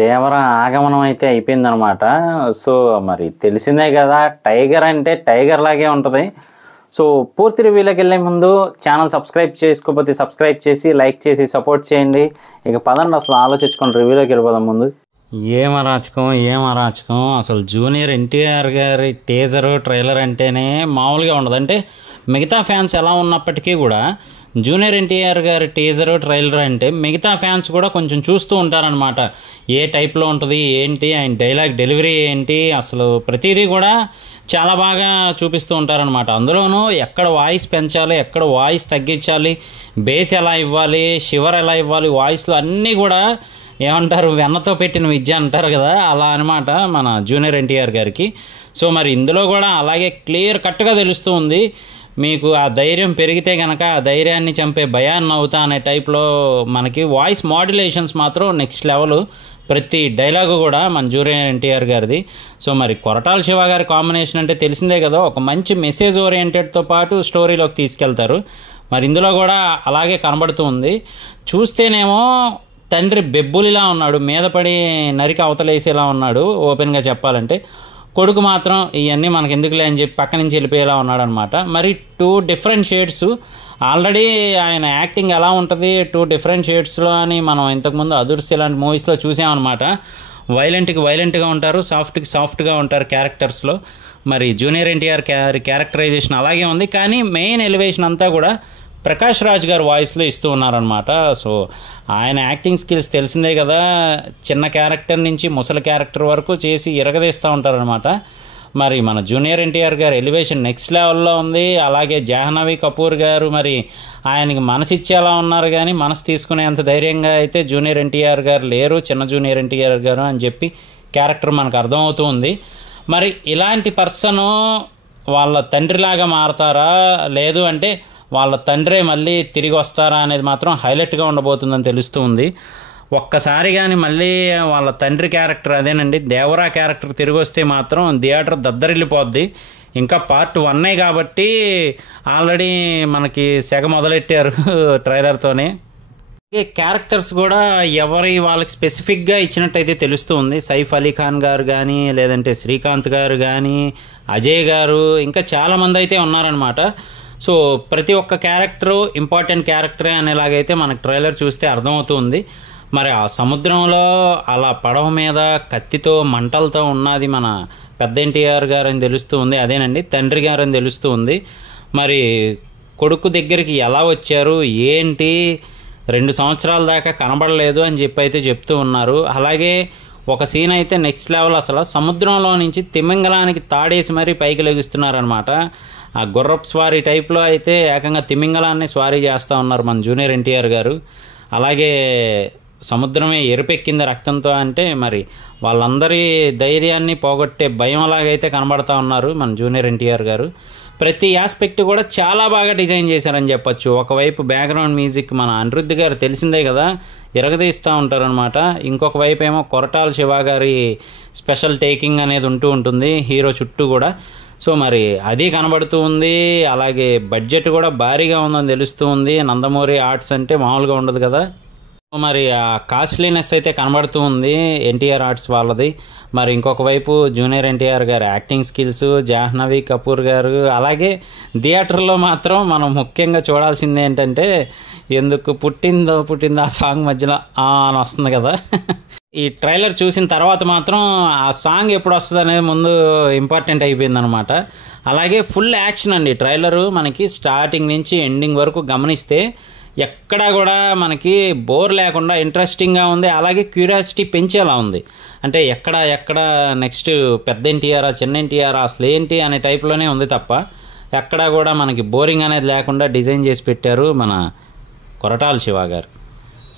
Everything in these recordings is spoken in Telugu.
దేవర ఆగమనం అయితే అయిపోయిందనమాట. సో మరి తెలిసిందే కదా, టైగర్ అంటే టైగర్ లాగే ఉంటుంది. సో పూర్తి రివ్యూలోకి వెళ్ళే ముందు ఛానల్ సబ్స్క్రైబ్ చేసుకోకపోతే సబ్స్క్రైబ్ చేసి లైక్ చేసి సపోర్ట్ చేయండి. ఇక పదండి అసలు ఆలోచించుకొని రివ్యూలోకి వెళ్ళిపోదాం. ముందు ఏం అరాచకం అసలు జూనియర్ ఎన్టీఆర్ గారి టీజరు ట్రైలర్ అంటేనే మామూలుగా ఉండదు. అంటే మిగతా ఫ్యాన్స్ ఎలా ఉన్నప్పటికీ కూడా జూనియర్ ఎన్టీఆర్ గారి టీజరు ట్రైలర్ అంటే మిగతా ఫ్యాన్స్ కూడా కొంచెం చూస్తూ ఉంటారనమాట. ఏ టైప్లో ఉంటుంది ఏంటి, ఆయన డైలాగ్ డెలివరీ ఏంటి, అసలు ప్రతిదీ కూడా చాలా బాగా చూపిస్తూ ఉంటారనమాట. అందులోనూ ఎక్కడ వాయిస్ పెంచాలి, ఎక్కడ వాయిస్ తగ్గించాలి, బేస్ ఎలా ఇవ్వాలి, షివర్ ఎలా ఇవ్వాలి, వాయిస్లో అన్నీ కూడా ఏమంటారు, వెన్నతో పెట్టిన విద్య అంటారు కదా, అలా అనమాట మన జూనియర్ ఎన్టీఆర్ గారికి. సో మరి ఇందులో కూడా అలాగే క్లియర్ కట్గా తెలుస్తూ ఉంది. మీకు ఆ ధైర్యం పెరిగితే కనుక ఆ ధైర్యాన్ని చంపే భయాన్ని అవుతా అనే టైప్లో మనకి వాయిస్ మాడ్యులేషన్స్ మాత్రం నెక్స్ట్ లెవెల్. ప్రతి డైలాగు కూడా మన జూనియర్ ఎన్టీఆర్ గారిది. సో మరి కొరటాల శివ గారి కాంబినేషన్ అంటే తెలిసిందే కదా, ఒక మంచి మెసేజ్ ఓరియంటెడ్తో పాటు స్టోరీలోకి తీసుకెళ్తారు. మరి ఇందులో కూడా అలాగే కనబడుతూ ఉంది. చూస్తేనేమో తండ్రి బెబ్బులిలా ఉన్నాడు, మీద పడి నరికి అవతలేసేలా ఉన్నాడు ఓపెన్గా చెప్పాలంటే. కొడుకు మాత్రం ఇవన్నీ మనకు ఎందుకులే అని చెప్పి పక్క నుంచి వెళ్ళిపోయేలా ఉన్నాడు అనమాట. మరి 2 డిఫరెంట్ షేడ్స్. ఆల్రెడీ ఆయన యాక్టింగ్ ఎలా ఉంటుంది 2 డిఫరెంట్ షేడ్స్లో అని మనం ఇంతకుముందు అదుర్స్ ఇలాంటి మూవీస్లో చూసామన్నమాట. వైలెంట్గా ఉంటారు, సాఫ్ట్గా ఉంటారు క్యారెక్టర్స్లో. మరి జూనియర్ ఎన్టీఆర్ క్యారెక్టరైజేషన్ అలాగే ఉంది, కానీ మెయిన్ ఎలివేషన్ అంతా కూడా ప్రకాష్ రాజ్ గారు వాయిస్లో ఇస్తూ ఉన్నారనమాట. సో ఆయన యాక్టింగ్ స్కిల్స్ తెలిసిందే కదా, చిన్న క్యారెక్టర్ నుంచి ముసలి క్యారెక్టర్ వరకు చేసి ఇరగదీస్తూ ఉంటారనమాట. మరి మన జూనియర్ ఎన్టీఆర్ గారు ఎలివేషన్ నెక్స్ట్ లెవెల్లో ఉంది. అలాగే జాహ్నవి కపూర్ గారు మరి ఆయనకి మనసు ఇచ్చేలా ఉన్నారు, కానీ మనసు తీసుకునేంత ధైర్యంగా అయితే జూనియర్ ఎన్టీఆర్ గారు లేరు, చిన్న జూనియర్ ఎన్టీఆర్ గారు అని చెప్పి క్యారెక్టర్ మనకు అర్థమవుతూ ఉంది. మరి ఇలాంటి పర్సను వాళ్ళ తండ్రిలాగా మారతారా, లేదు అంటే వాళ్ళ తండ్రే మళ్ళీ తిరిగి వస్తారా అనేది మాత్రం హైలైట్గా ఉండబోతుందని తెలుస్తూ ఉంది. ఒక్కసారి కానీ మళ్ళీ వాళ్ళ తండ్రి క్యారెక్టర్ అదేనండి దేవరా క్యారెక్టర్ తిరిగి వస్తే మాత్రం థియేటర్ దద్దరిల్లిపోద్ది. ఇంకా పార్ట్ 1 కాబట్టి ఆల్రెడీ మనకి సెగ మొదలెట్టారు ట్రైలర్తోనే. క్యారెక్టర్స్ కూడా ఎవరి వాళ్ళకి స్పెసిఫిక్గా ఇచ్చినట్టయితే తెలుస్తూ ఉంది. సైఫ్ అలీ ఖాన్ గారు కానీ, లేదంటే శ్రీకాంత్ గారు కానీ, అజయ్ గారు, ఇంకా చాలామంది అయితే ఉన్నారనమాట. సో ప్రతి ఒక్క క్యారెక్టరు ఇంపార్టెంట్ క్యారెక్టరే అనేలాగైతే మనకు ట్రైలర్ చూస్తే అర్థమవుతుంది. మరి ఆ సముద్రంలో అలా పడవ మీద కత్తితో మంటలతో ఉన్నది మన పెద్ద ఎన్టీఆర్ గారు అని తెలుస్తూ ఉంది, అదేనండి తండ్రి గారు అని తెలుస్తూ ఉంది. మరి కొడుకు దగ్గరికి ఎలా వచ్చారు ఏంటి, 2 సంవత్సరాల దాకా కనబడలేదు అని చెప్పి అయితే చెప్తూ ఉన్నారు. అలాగే ఒక సీన్ అయితే నెక్స్ట్ లెవెల్, అసలు సముద్రంలో నుంచి తిమింగలానికి తాడేసి మరీ పైకి లెగుస్తున్నారనమాట. ఆ గుర్రపు స్వారీ టైప్లో అయితే ఏకంగా తిమింగలాన్ని స్వారీ చేస్తూ ఉన్నారు మన జూనియర్ ఎన్టీఆర్ గారు. అలాగే సముద్రమే ఎరుపెక్కింది రక్తంతో అంటే మరి వాళ్ళందరి ధైర్యాన్ని పోగొట్టే భయం అలాగైతే కనబడతా ఉన్నారు మన జూనియర్ ఎన్టీఆర్ గారు. ప్రతి ఆస్పెక్ట్ కూడా చాలా బాగా డిజైన్ చేశారని చెప్పచ్చు. ఒకవైపు బ్యాక్గ్రౌండ్ మ్యూజిక్ మన అనిరుద్ధ్ గారు తెలిసిందే కదా, ఇరగదీస్తూ ఉంటారనమాట. ఇంకొక వైపు ఏమో కొరటాల శివ గారి స్పెషల్ టేకింగ్ అనేది ఉంటుంది హీరో చుట్టూ కూడా. సో మరి అది కనబడుతూ ఉంది. అలాగే బడ్జెట్ కూడా భారీగా ఉందని తెలుస్తూ ఉంది. నందమూరి ఆర్ట్స్ అంటే మామూలుగా ఉండదు కదా. మరి ఆ కాస్ట్లీనెస్ అయితే కనబడుతూ ఉంది ఎన్టీఆర్ ఆర్ట్స్ వాళ్ళది. మరి ఇంకొక వైపు జూనియర్ ఎన్టీఆర్ గారు యాక్టింగ్ స్కిల్స్, జాహ్నవి కపూర్ గారు, అలాగే థియేటర్లో మాత్రం మనం ముఖ్యంగా చూడాల్సింది ఏంటంటే ఎందుకు పుట్టిందో ఆ సాంగ్ మధ్యలో అని వస్తుంది కదా. ఈ ట్రైలర్ చూసిన తర్వాత మాత్రం ఆ సాంగ్ ఎప్పుడు వస్తుంది అనేది ముందు ఇంపార్టెంట్ అయిపోయిందనమాట. అలాగే ఫుల్ యాక్షన్ అండి ట్రైలరు. మనకి స్టార్టింగ్ నుంచి ఎండింగ్ వరకు గమనిస్తే ఎక్కడా కూడా మనకి బోర్ లేకుండా ఇంట్రెస్టింగ్గా ఉంది. అలాగే క్యూరియాసిటీ పెంచేలా ఉంది. అంటే ఎక్కడ నెక్స్ట్ పెద్ద ఎన్టీఆర్ చిన్న ఎన్టీఆర్ అసలు ఏంటి అనే టైప్లోనే ఉంది తప్ప ఎక్కడా కూడా మనకి బోరింగ్ అనేది లేకుండా డిజైన్ చేసి పెట్టారు మన కొరటాల శివ గారు.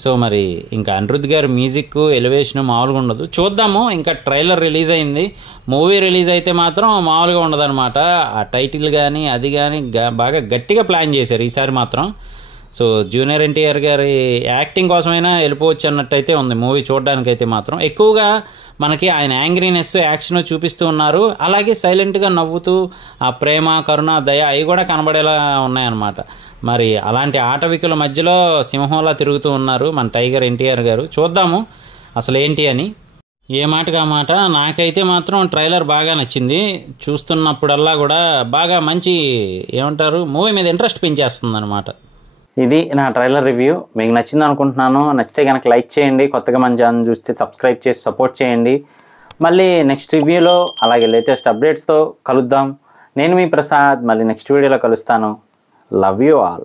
సో మరి ఇంకా అనిరుద్ధ్ గారి మ్యూజిక్ ఎలివేషన్ మామూలుగా ఉండదు. చూద్దాము, ఇంకా ట్రైలర్ రిలీజ్ అయింది. మూవీ రిలీజ్ అయితే మాత్రం మామూలుగా ఉండదన్నమాట. ఆ టైటిల్ కానీ అది కానీ బాగా గట్టిగా ప్లాన్ చేశారు ఈసారి మాత్రం. సో జూనియర్ ఎన్టీఆర్ గారి యాక్టింగ్ కోసమైనా వెళ్ళిపోవచ్చు అన్నట్టయితే ఉంది మూవీ చూడడానికైతే మాత్రం. ఎక్కువగా మనకి ఆయన యాంగ్రీనెస్ యాక్షన్ చూపిస్తూ ఉన్నారు. అలాగే సైలెంట్గా నవ్వుతూ ఆ ప్రేమ కరుణ దయ అవి కూడా కనబడేలా ఉన్నాయన్నమాట. మరి అలాంటి ఆటవికుల మధ్యలో సింహంలా తిరుగుతూ ఉన్నారు మన టైగర్ ఎన్టీఆర్ గారు. చూద్దాము అసలు ఏంటి అని. ఏ మాటగా మాట నాకైతే మాత్రం ట్రైలర్ బాగా నచ్చింది. చూస్తున్నప్పుడల్లా కూడా బాగా మంచి ఏమంటారు మూవీ మీద ఇంట్రెస్ట్ పెంచేస్తుంది అనమాట. ఇది నా ట్రైలర్ రివ్యూ. మీకు నచ్చింది అనుకుంటున్నాను. నచ్చితే కనుక లైక్ చేయండి. కొత్తగా మన ఛానల్ చూస్తే సబ్స్క్రైబ్ చేసి సపోర్ట్ చేయండి. మళ్ళీ నెక్స్ట్ రివ్యూలో అలాగే లేటెస్ట్ అప్డేట్స్తో కలుద్దాం. నేను మీ ప్రసాద్. మళ్ళీ నెక్స్ట్ వీడియోలో కలుస్తాను. Love you all.